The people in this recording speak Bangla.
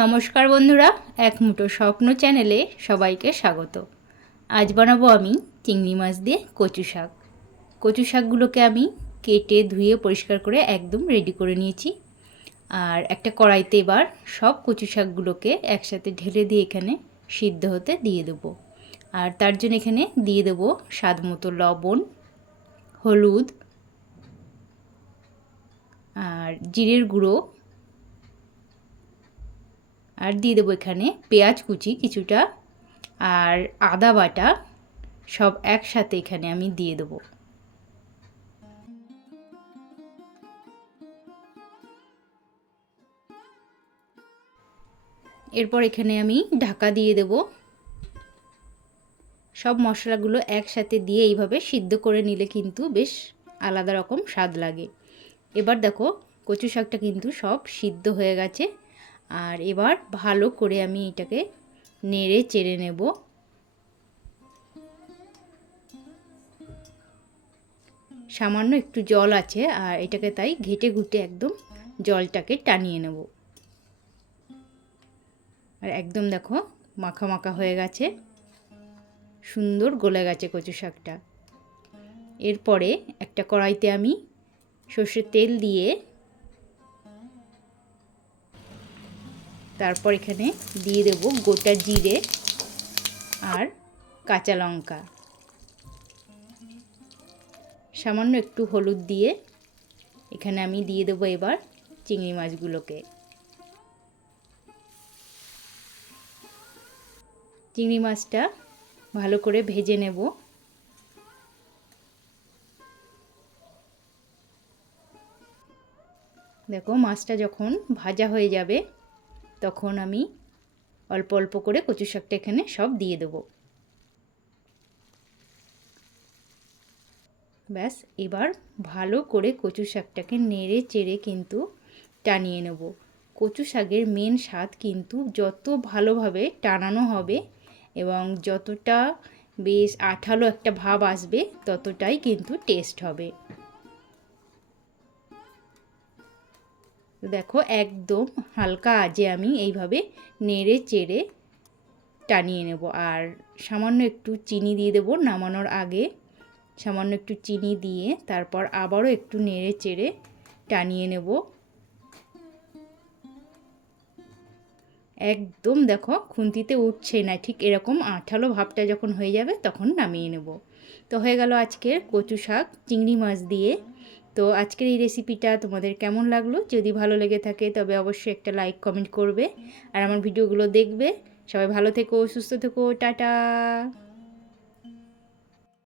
নমস্কার বন্ধুরা, এক মুঠো স্বপ্ন চ্যানেলে সবাইকে স্বাগত। আজ বানাবো আমি চিংড়ি মাছ দিয়ে কচু শাক। কচু শাকগুলোকে আমি কেটে ধুয়ে পরিষ্কার করে একদম রেডি করে নিয়েছি। আর একটা কড়াইতে এবার সব কচু শাকগুলোকে একসাথে ঢেলে দিয়ে এখানে সিদ্ধ হতে দিয়ে দেবো। আর তার জন্য এখানে দিয়ে দেবো স্বাদ মতো লবণ, হলুদ, আর জিরের গুঁড়ো আর দিয়ে দেবো এখানে পেঁয়াজ কুচি কিছুটা আর আদা বাটা, সব একসাথে এখানে আমি দিয়ে দেবো। এরপর এখানে আমি ঢাকা দিয়ে দেব। সব মশলাগুলো একসাথে দিয়ে এইভাবে সিদ্ধ করে নিলে কিন্তু বেশ আলাদা রকম স্বাদ লাগে। এবার দেখো কচু শাকটা কিন্তু সব সিদ্ধ হয়ে গেছে। আর এবার ভালো করে আমি এটাকে নেড়ে চেড়ে নেব। সামান্য একটু জল আছে আর এটাকে তাই ঘেটে ঘুটে একদম জলটাকে টানিয়ে নেব। আর একদম দেখো মাখা মাখা হয়ে গেছে। সুন্দর গলে গেছে কচু শাকটা। এরপরে একটা কড়াইতে আমি সর্ষের তেল দিয়ে তারপর এখানে দিয়ে দেব গোটা জিরে আর কাঁচা লঙ্কা। সামান্য একটু হলুদ দিয়ে এখানে আমি দিয়ে দেবো এবার চিংড়ি মাছগুলোকে। চিংড়ি মাছটা ভালো করে ভেজে নেব। দেখো মাছটা যখন ভাজা হয়ে যাবে তখন আমি অল্প অল্প করে কচু শাকটা এখানে সব দিয়ে দেবো। ব্যাস, এবার ভালো করে কচু শাকটাকে নেড়ে চেড়ে কিন্তু টানিয়ে নেব। কচু শাকের মেন স্বাদ কিন্তু যত ভালোভাবে টানানো হবে এবং যতটা বেশ আঠালো একটা ভাব আসবে ততটাই কিন্তু টেস্ট হবে। দেখো একদম হালকা আজে আমি এইভাবে নেড়ে চেড়ে টানিয়ে নেব। আর সামান্য একটু চিনি দিয়ে দেবো নামানোর আগে। সামান্য একটু চিনি দিয়ে তারপর আবারও একটু নেড়ে চেড়ে টানিয়ে নেব। একদম দেখো খুন্তিতে উঠছে না, ঠিক এরকম আঠালো ভাবটা যখন হয়ে যাবে তখন নামিয়ে নেব। তো হয়ে গেল আজকের কচু শাক, চিংড়ি মাছ দিয়ে। তো আজকের এই রেসিপিটা তোমাদের কেমন লাগল? যদি ভালো লেগে থাকে, তবে অবশ্যই একটা লাইক কমেন্ট করবে। আর আমার ভিডিওগুলো দেখবে। সবাই ভালো থেকো, সুস্থ থেকো, টাটা!